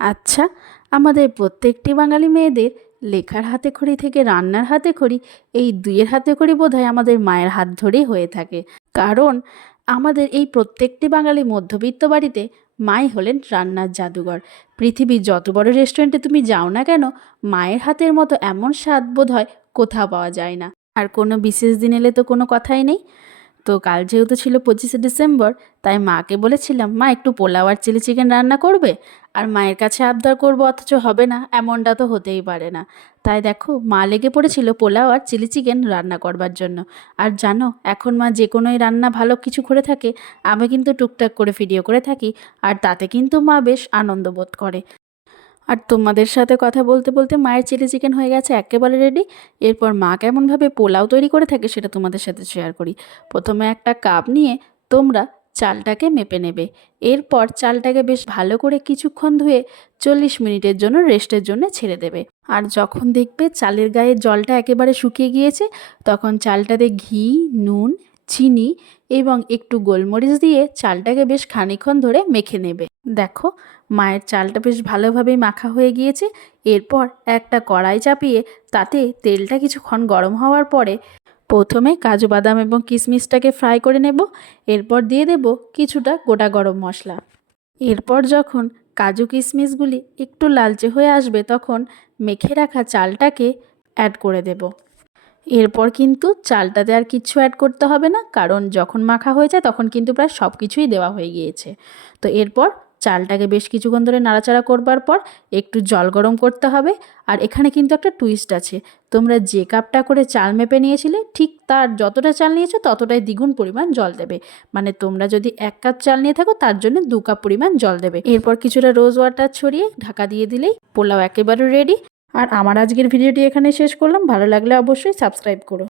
আচ্ছা, আমাদের প্রত্যেকটি বাঙালি মেয়েদের লেখার হাতেখড়ি থেকে রান্নার হাতেখড়ি, এই দুইয়ের হাতেখড়ি বোধহয় আমাদের মায়ের হাত ধরেই হয়ে থাকে। কারণ আমাদের এই প্রত্যেকটি বাঙালি মধ্যবিত্ত বাড়িতে মাই হলেন রান্নার জাদুঘর। পৃথিবীর যত বড় রেস্টুরেন্টে তুমি যাও না কেন, মায়ের হাতের মতো এমন স্বাদ বোধহয় কোথাও পাওয়া যায় না। আর কোনো বিশেষ দিন এলে তো কোনো কথাই নেই। তো কাল যেহেতু ছিল 25শে ডিসেম্বর, তাই মাকে বলেছিলাম, মা একটু পোলাও আর চিলি চিকেন রান্না করবে। আর মায়ের কাছে আবদার করবো অথচ হবে না, এমনটা তো হতেই পারে না। তাই দেখো, মা লেগে পড়েছিল পোলাও আর চিলি চিকেন রান্না করবার জন্য। আর জানো, এখন মা যে কোনোই রান্না ভালো কিছু করে থাকে, আমি কিন্তু টুকটাক করে ভিডিও করে থাকি, আর তাতে কিন্তু মা বেশ আনন্দ বোধ করে। আর তোমাদের সাথে কথা বলতে বলতে মায়ের চিলি চিকেন হয়ে গেছে একেবারে রেডি। এরপর মা কেমনভাবে পোলাও তৈরি করে থাকে সেটা তোমাদের সাথে শেয়ার করি। প্রথমে একটা কাপ নিয়ে তোমরা চালটাকে মেপে নেবে। এরপর চালটাকে বেশ ভালো করে কিছুক্ষণ ধুয়ে 40 মিনিটের জন্য রেস্টের জন্য ছেড়ে দেবে। আর যখন দেখবে চালের গায়ে জলটা একেবারে শুকিয়ে গিয়েছে, তখন চালটাতে ঘি, নুন, চিনি এবং একটু গোলমরিচ দিয়ে চালটাকে বেশ খানিকক্ষণ ধরে মেখে নেবে। দেখো, মায়ের চালটা বেশ ভালোভাবেই মাখা হয়ে গিয়েছে। এরপর একটা কড়াই চাপিয়ে তাতে তেলটা কিছুক্ষণ গরম হওয়ার পরে প্রথমে কাজু বাদাম এবং কিশমিশটাকে ফ্রাই করে নেব। এরপর দিয়ে দেব কিছুটা গোটা গরম মশলা। এরপর যখন কাজু কিশমিশগুলি একটু লালচে হয়ে আসবে, তখন মেখে রাখা চালটাকে অ্যাড করে দেব। এরপর কিন্তু চালটাতে আর কিচ্ছু অ্যাড করতে হবে না, কারণ যখন মাখা হয়ে যায় তখন কিন্তু প্রায় সব কিছুই দেওয়া হয়ে গিয়েছে। তো এরপর চালটাকে বেশ কিছুক্ষণ ধরে নাড়াচাড়া করবার পর একটু জল গরম করতে হবে। আর এখানে কিন্তু একটা টুইস্ট আছে। তোমরা যে কাপটা করে চাল মেপে নিয়েছিলে, ঠিক তার যতটা চাল নিয়েছো ততটাই দ্বিগুণ পরিমাণ জল দেবে। মানে তোমরা যদি 1 কাপ চাল নিয়ে থাকো, তার জন্য 2 কাপ পরিমাণ জল দেবে। এরপর কিছুটা রোজ ওয়াটার ছড়িয়ে ঢাকা দিয়ে দিলেই পোলাও একেবারে রেডি। আর আমার আজকের ভিডিওটি এখানে শেষ করলাম। ভালো লাগলে অবশ্যই সাবস্ক্রাইব করো।